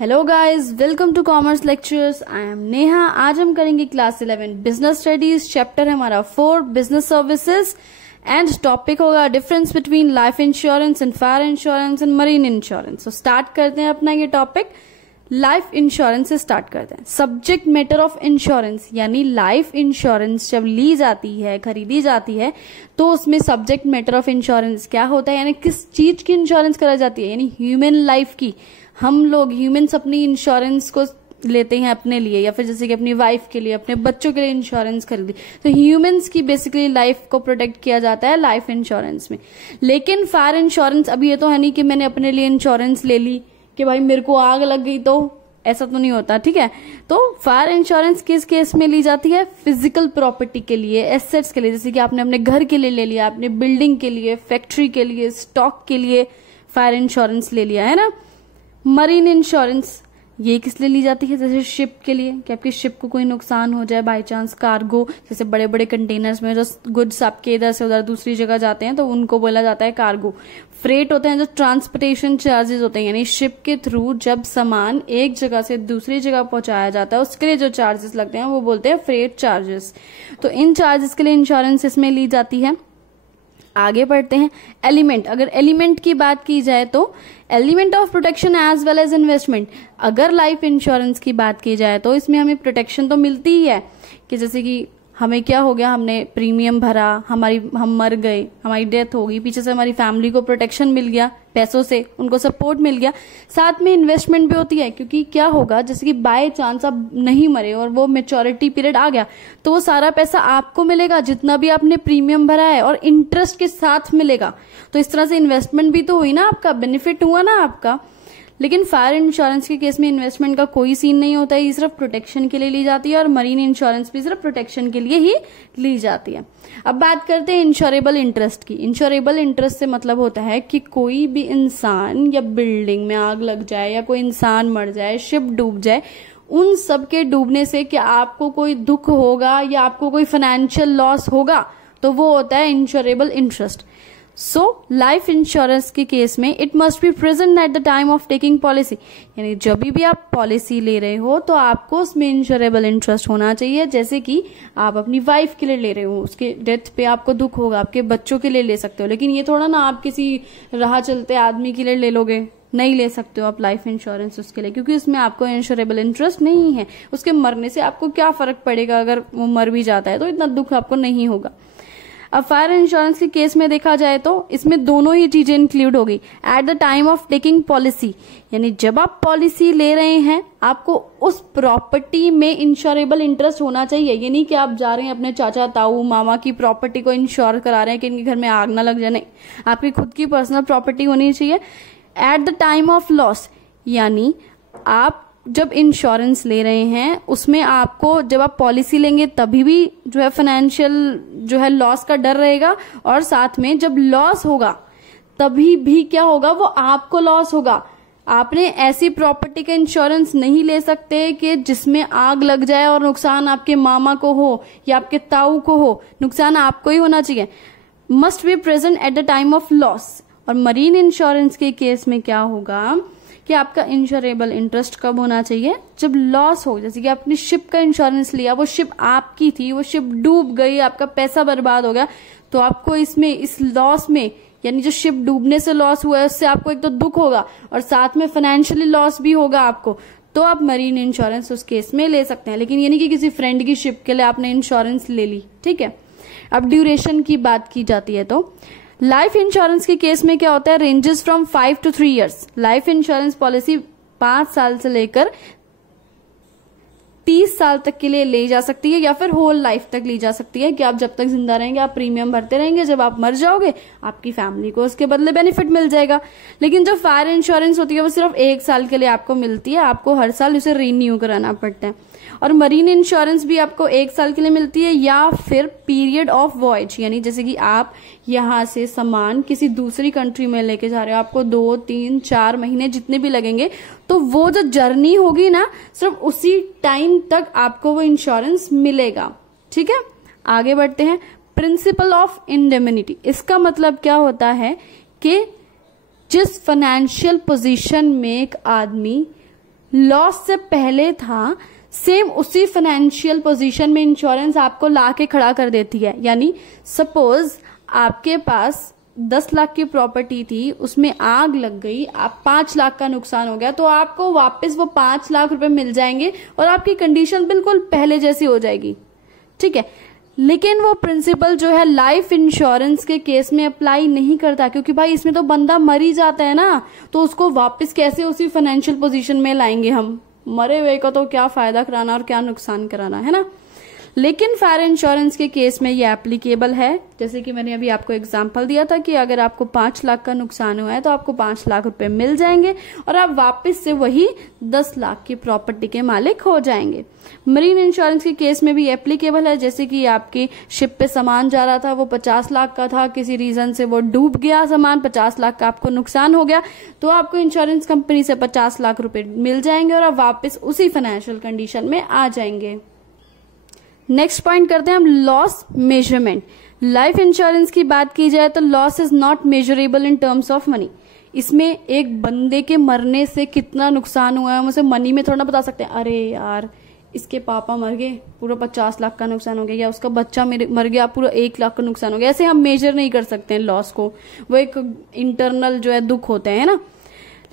Hello guys, welcome to commerce lectures. I am Neha. आज हम करेंगे क्लास 11 बिजनेस स्टडीज। चैप्टर है हमारा 4 बिजनेस सर्विसेज एंड टॉपिक होगा difference between life insurance and fire insurance and marine insurance. So start करते हैं अपना ये टॉपिक। लाइफ इंश्योरेंस से स्टार्ट करते हैं। सब्जेक्ट मैटर ऑफ इंश्योरेंस यानी लाइफ इंश्योरेंस जब ली जाती है, खरीदी जाती है, तो उसमें सब्जेक्ट मैटर ऑफ इंश्योरेंस क्या होता है, यानी किस चीज की इंश्योरेंस कराई जाती है, यानी ह्यूमन लाइफ की। हम लोग ह्यूमंस अपनी इंश्योरेंस को लेते हैं अपने लिए, या फिर जैसे कि अपनी वाइफ के लिए, अपने बच्चों के लिए इंश्योरेंस खरीदी, तो ह्यूमंस की बेसिकली लाइफ को प्रोटेक्ट किया जाता है लाइफ इंश्योरेंस में। लेकिन फायर इंश्योरेंस, अभी ये तो है नहीं कि मैंने अपने लिए इंश्योरेंस ले ली कि भाई मेरे को आग लग गई, तो ऐसा तो नहीं होता, ठीक है। तो फायर इंश्योरेंस किस केस में ली जाती है? फिजिकल प्रॉपर्टी के लिए, एसेट्स के लिए, जैसे कि आपने अपने घर के लिए ले लिया, अपने बिल्डिंग के लिए, फैक्ट्री के लिए, स्टॉक के लिए फायर इंश्योरेंस ले लिया है ना। मरीन इंश्योरेंस ये किस लिए ली जाती है? जैसे शिप के लिए, कि आपकी शिप को कोई नुकसान हो जाए बाय चांस, कार्गो, जैसे बड़े बड़े कंटेनर्स में जो गुड्स आपके इधर से उधर दूसरी जगह जाते हैं तो उनको बोला जाता है कार्गो। फ्रेट होते हैं जो ट्रांसपोर्टेशन चार्जेस होते हैं, यानी शिप के थ्रू जब सामान एक जगह से दूसरी जगह पहुंचाया जाता है उसके लिए जो चार्जेस लगते हैं वो बोलते हैं फ्रेट चार्जेस। तो इन चार्जेस के लिए इंश्योरेंस इसमें ली जाती है। आगे बढ़ते हैं। एलिमेंट, अगर एलिमेंट की बात की जाए तो element of protection as well as investment. अगर लाइफ इंश्योरेंस की बात की जाए तो इसमें हमें प्रोटेक्शन तो मिलती ही है, कि जैसे कि हमें क्या हो गया, हमने प्रीमियम भरा, हम मर गए, हमारी डेथ हो गई, पीछे से हमारी फैमिली को प्रोटेक्शन मिल गया, पैसों से उनको सपोर्ट मिल गया। साथ में इन्वेस्टमेंट भी होती है, क्योंकि क्या होगा, जैसे कि बाय चांस आप नहीं मरे और वो मैच्योरिटी पीरियड आ गया तो वो सारा पैसा आपको मिलेगा जितना भी आपने प्रीमियम भरा है, और इंटरेस्ट के साथ मिलेगा। तो इस तरह से इन्वेस्टमेंट भी तो हुई ना, आपका बेनिफिट हुआ ना आपका। लेकिन फायर इंश्योरेंस के केस में इन्वेस्टमेंट का कोई सीन नहीं होता है, ये सिर्फ प्रोटेक्शन के लिए ली जाती है, और मरीन इंश्योरेंस भी सिर्फ प्रोटेक्शन के लिए ही ली जाती है। अब बात करते हैं इंश्योरेबल इंटरेस्ट की। इंश्योरेबल इंटरेस्ट से मतलब होता है कि कोई भी इंसान या बिल्डिंग में आग लग जाए, या कोई इंसान मर जाए, शिप डूब जाए, उन सब के डूबने से क्या आपको कोई दुख होगा या आपको कोई फाइनेंशियल लॉस होगा, तो वो होता है insurable interest. So life insurance के केस में it must be present at the time of taking policy, यानी जब भी आप पॉलिसी ले रहे हो तो आपको उसमें इंश्योरेबल इंटरेस्ट होना चाहिए। जैसे कि आप अपनी वाइफ के लिए ले रहे हो, उसके डेथ पे आपको दुख होगा, आपके बच्चों के लिए ले सकते हो, लेकिन ये थोड़ा ना आप किसी राह चलते आदमी के लिए ले लोगे, नहीं ले सकते हो आप लाइफ इंश्योरेंस उसके लिए, क्योंकि उसमें आपको इंश्योरेबल इंटरेस्ट नहीं है। उसके मरने से आपको क्या फर्क पड़ेगा, अगर वो मर भी जाता है तो इतना दुख आपको नहीं होगा। अब फायर इंश्योरेंस के केस में देखा जाए तो इसमें दोनों ही चीजें इंक्लूड होगी। At the time of taking policy, यानी जब आप पॉलिसी ले रहे हैं आपको उस प्रॉपर्टी में इंश्योरेबल इंटरेस्ट होना चाहिए। ये नहीं कि आप जा रहे हैं अपने चाचा ताऊ मामा की प्रॉपर्टी को इंश्योर करा रहे हैं कि इनके घर में आग ना लग जाए, नहीं, आपकी खुद की पर्सनल प्रॉपर्टी होनी चाहिए। At the time of loss, यानी आप जब इंश्योरेंस ले रहे हैं उसमें आपको, जब आप पॉलिसी लेंगे तभी भी जो है फाइनेंशियल जो है लॉस का डर रहेगा, और साथ में जब लॉस होगा तभी भी क्या होगा, वो आपको लॉस होगा। आपने ऐसी प्रॉपर्टी का इंश्योरेंस नहीं ले सकते कि जिसमें आग लग जाए और नुकसान आपके मामा को हो या आपके ताऊ को हो, नुकसान आपको ही होना चाहिए। Must be present at the time of loss. और मरीन इंश्योरेंस के केस में क्या होगा कि आपका इंश्योरेबल इंटरेस्ट कब होना चाहिए? जब लॉस हो। जैसे कि आपने शिप का इंश्योरेंस लिया, वो शिप आपकी थी, वो शिप डूब गई, आपका पैसा बर्बाद हो गया, तो आपको इसमें इस लॉस में, यानी जो शिप डूबने से लॉस हुआ है उससे आपको एक तो दुख होगा और साथ में फाइनेंशियली लॉस भी होगा आपको, तो आप मरीन इंश्योरेंस उस केस में ले सकते हैं। लेकिन ये नहीं कि किसी फ्रेंड की शिप के लिए आपने इंश्योरेंस ले ली, ठीक है। अब ड्यूरेशन की बात की जाती है तो लाइफ इंश्योरेंस के केस में क्या होता है, ranges from 5 to 3 years। Life insurance policy 5 साल से लेकर 30 साल तक के लिए ली जा सकती है, या फिर होल लाइफ तक ली जा सकती है, कि आप जब तक जिंदा रहेंगे आप प्रीमियम भरते रहेंगे, जब आप मर जाओगे आपकी फैमिली को उसके बदले बेनिफिट मिल जाएगा। लेकिन जो फायर इंश्योरेंस होती है वो सिर्फ 1 साल के लिए आपको मिलती है, आपको हर साल उसे रीन्यू कराना पड़ता है। और मरीन इंश्योरेंस भी आपको 1 साल के लिए मिलती है, या फिर पीरियड ऑफ वॉयज, यानी जैसे कि आप यहां से सामान किसी दूसरी कंट्री में लेके जा रहे हो, आपको 2, 3, 4 महीने जितने भी लगेंगे, तो वो जो जर्नी होगी ना, सिर्फ उसी टाइम तक आपको वो इंश्योरेंस मिलेगा, ठीक है। आगे बढ़ते हैं। प्रिंसिपल ऑफ इंडेमनिटी, इसका मतलब क्या होता है कि जिस फाइनेंशियल पोजीशन में एक आदमी लॉस से पहले था, सेम उसी फाइनेंशियल पोजीशन में इंश्योरेंस आपको लाके खड़ा कर देती है। यानी सपोज आपके पास 10 लाख की प्रॉपर्टी थी, उसमें आग लग गई, आप 5 लाख का नुकसान हो गया, तो आपको वापस वो 5 लाख रुपए मिल जाएंगे और आपकी कंडीशन बिल्कुल पहले जैसी हो जाएगी। ठीक है, लेकिन वो प्रिंसिपल जो है लाइफ इंश्योरेंस के केस में अप्लाई नहीं करता, क्योंकि भाई इसमें तो बंदा मर ही जाता है ना, तो उसको वापस कैसे उसी फाइनेंशियल पोजीशन में लाएंगे हम? मरे हुए का तो क्या फायदा कराना और क्या नुकसान कराना, है ना। लेकिन फायर इंश्योरेंस के केस में ये एप्लीकेबल है। जैसे कि मैंने अभी आपको एग्जांपल दिया था कि अगर आपको 5 लाख का नुकसान हुआ है तो आपको 5 लाख रुपए मिल जाएंगे और आप वापस से वही 10 लाख की प्रॉपर्टी के मालिक हो जाएंगे। मरीन इंश्योरेंस के केस में भी एप्लीकेबल है। जैसे कि आपकी शिप पे सामान जा रहा था, वो 50 लाख का था, किसी रीजन से वो डूब गया सामान, 50 लाख का आपको नुकसान हो गया, तो आपको इंश्योरेंस कंपनी से 50 लाख रुपए मिल जाएंगे और आप वापस उसी फाइनेंशियल कंडीशन में आ जाएंगे। नेक्स्ट पॉइंट करते हैं हम लॉस मेजरमेंट। लाइफ इंश्योरेंस की बात की जाए तो loss is not measurable in terms of money. इसमें एक बंदे के मरने से कितना नुकसान हुआ है हम उसे मनी में थोड़ा बता सकते हैं। अरे यार इसके पापा मर गए, पूरा 50 लाख का नुकसान हो गया, या उसका बच्चा मर गया, पूरा 1 लाख का नुकसान हो गया। ऐसे हम मेजर नहीं कर सकते हैं लॉस को, वो एक इंटरनल जो है दुख होते हैं ना।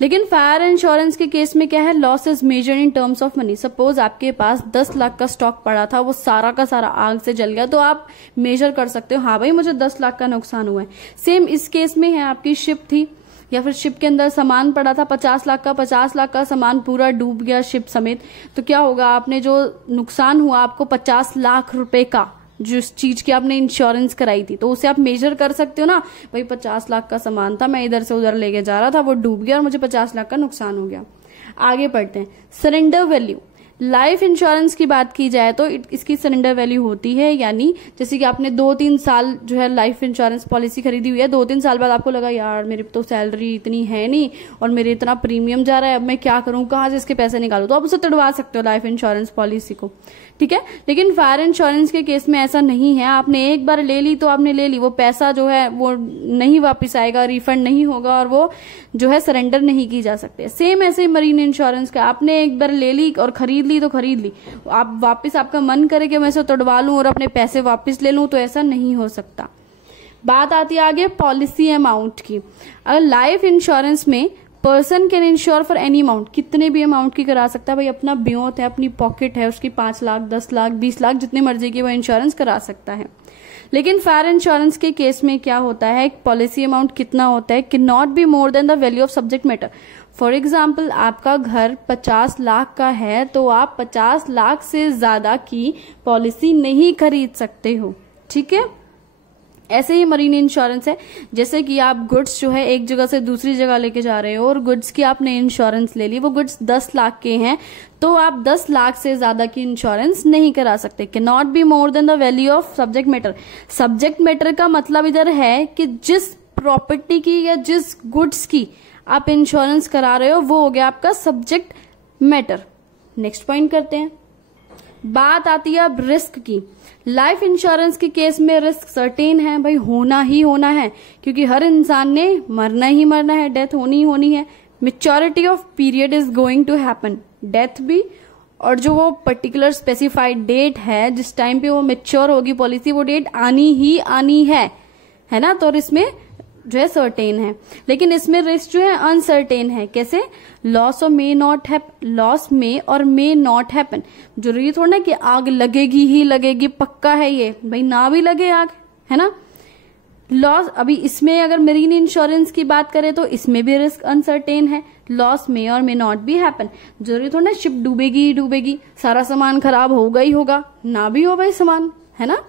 लेकिन फायर इंश्योरेंस के केस में क्या है, loss is measured in terms of money. Suppose आपके पास 10 लाख का स्टॉक पड़ा था, वो सारा का सारा आग से जल गया, तो आप मेजर कर सकते हो, हाँ भाई मुझे 10 लाख का नुकसान हुआ है। सेम इस केस में है, आपकी शिप थी या फिर शिप के अंदर सामान पड़ा था 50 लाख का, 50 लाख का सामान पूरा डूब गया शिप समेत, तो क्या होगा, आपने जो नुकसान हुआ आपको 50 लाख रुपए का, जिस चीज की आपने इंश्योरेंस कराई थी, तो उसे आप मेजर कर सकते हो ना। भाई 50 लाख का सामान था, मैं इधर से उधर लेके जा रहा था, वो डूब गया और मुझे 50 लाख का नुकसान हो गया। आगे बढ़ते हैं, सरेंडर वैल्यू। लाइफ इंश्योरेंस की बात की जाए तो इसकी सरेंडर वैल्यू होती है, यानी जैसे कि आपने 2-3 साल जो है लाइफ इंश्योरेंस पॉलिसी खरीदी हुई है, 2-3 साल बाद आपको लगा यार मेरी तो सैलरी इतनी है नहीं और मेरे इतना प्रीमियम जा रहा है, अब मैं क्या करूं, कहां से इसके पैसे निकालूं, तो आप उसे तड़वा सकते हो लाइफ इंश्योरेंस पॉलिसी को। ठीक है, लेकिन फायर इंश्योरेंस के केस में ऐसा नहीं है। आपने एक बार ले ली तो आपने ले ली, वो पैसा जो है वो नहीं वापस आएगा, रिफंड नहीं होगा और वो जो है सरेंडर नहीं की जा सकते। सेम ऐसे ही मरीन इंश्योरेंस का, आपने एक बार ले ली और खरीद ली तो खरीद ली, आप वापस आपका मन करे कि मैं इसे तोड़वा लूं और अपने पैसे वापस ले लूं, तो ऐसा नहीं हो सकता। बात आती है आगे पॉलिसी अमाउंट की। अगर लाइफ इंश्योरेंस में person can ensure for any amount, कितने भी अमाउंट की करा सकता है। भाई अपना ब्योत है, अपनी पॉकेट है, उसकी 5 लाख 10 लाख 20 लाख जितनी मर्जी की वो इंश्योरेंस करा सकता है। लेकिन फायर इंश्योरेंस के केस में क्या होता है, पॉलिसी अमाउंट कितना होता है, can not be more than the value of subject matter. For example आपका घर 50 लाख का है, तो आप 50 लाख से ज्यादा की पॉलिसी नहीं खरीद सकते हो। ठीक है, ऐसे ही मरीन इंश्योरेंस है, जैसे कि आप गुड्स जो है एक जगह से दूसरी जगह लेके जा रहे हो और गुड्स की आपने इंश्योरेंस ले ली, वो गुड्स 10 लाख के हैं, तो आप 10 लाख से ज्यादा की इंश्योरेंस नहीं करा सकते। Can not be more than the value of subject matter. Subject matter का मतलब इधर है कि जिस प्रॉपर्टी की या जिस गुड्स की आप इंश्योरेंस करा रहे हो वो हो गया आपका सब्जेक्ट मैटर। नेक्स्ट पॉइंट करते हैं, बात आती है अब रिस्क की। लाइफ इंश्योरेंस के केस में रिस्क सर्टेन है, भाई होना ही होना है, क्योंकि हर इंसान ने मरना ही मरना है, डेथ होनी ही होनी है। Maturity of period is going to happen, death भी, और जो वो पर्टिकुलर स्पेसिफाइड डेट है जिस टाइम पे वो मेच्योर होगी पॉलिसी, वो डेट आनी ही आनी है ना। तो इसमें जो है सर्टेन है, लेकिन इसमें रिस्क जो है अनसर्टेन है। कैसे, लॉस और मे नॉट हैपन, लॉस में और मे नॉट हैपन। जरूरी थोड़ा ना कि आग लगेगी ही लगेगी, पक्का है ये, भाई ना भी लगे आग, है ना। लॉस, अभी इसमें अगर मरीन इंश्योरेंस की बात करें तो इसमें भी रिस्क अनसर्टेन है, लॉस में और मे नॉट भी हैपन। जरूरी थोड़ा ना शिप डूबेगी ही डूबेगी, सारा सामान खराब होगा ही होगा, ना भी हो भाई सामान, है ना।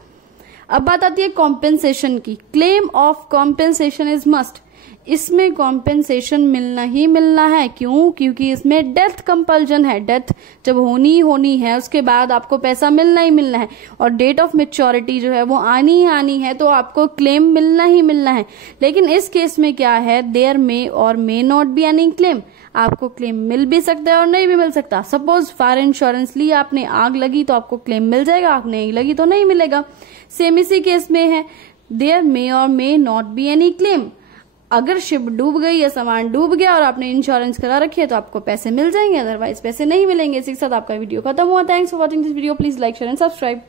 अब बात आती है कॉम्पेंसेशन की। Claim of compensation is must, इसमें कॉम्पेंसेशन मिलना ही मिलना है। क्यों, क्योंकि इसमें डेथ कंपल्जन है, डेथ जब होनी है उसके बाद आपको पैसा मिलना ही मिलना है, और डेट ऑफ मेच्योरिटी जो है वो आनी ही आनी है, तो आपको क्लेम मिलना ही मिलना है। लेकिन इस केस में क्या है, देयर मे और may not be any claim, आपको क्लेम मिल भी सकता है और नहीं भी मिल सकता। सपोज फायर इंश्योरेंस ली आपने, आग लगी तो आपको क्लेम मिल जाएगा, आग नहीं लगी तो नहीं मिलेगा। सेम इसी केस में है, देयर मे और may not be any claim, अगर शिप डूब गई या सामान डूब गया और आपने इंश्योरेंस करा रखी है तो आपको पैसे मिल जाएंगे, अदरवाइज पैसे नहीं मिलेंगे। इसी के साथ आपका वीडियो खत्म हुआ। Thanks for watching this video. Please like share and subscribe.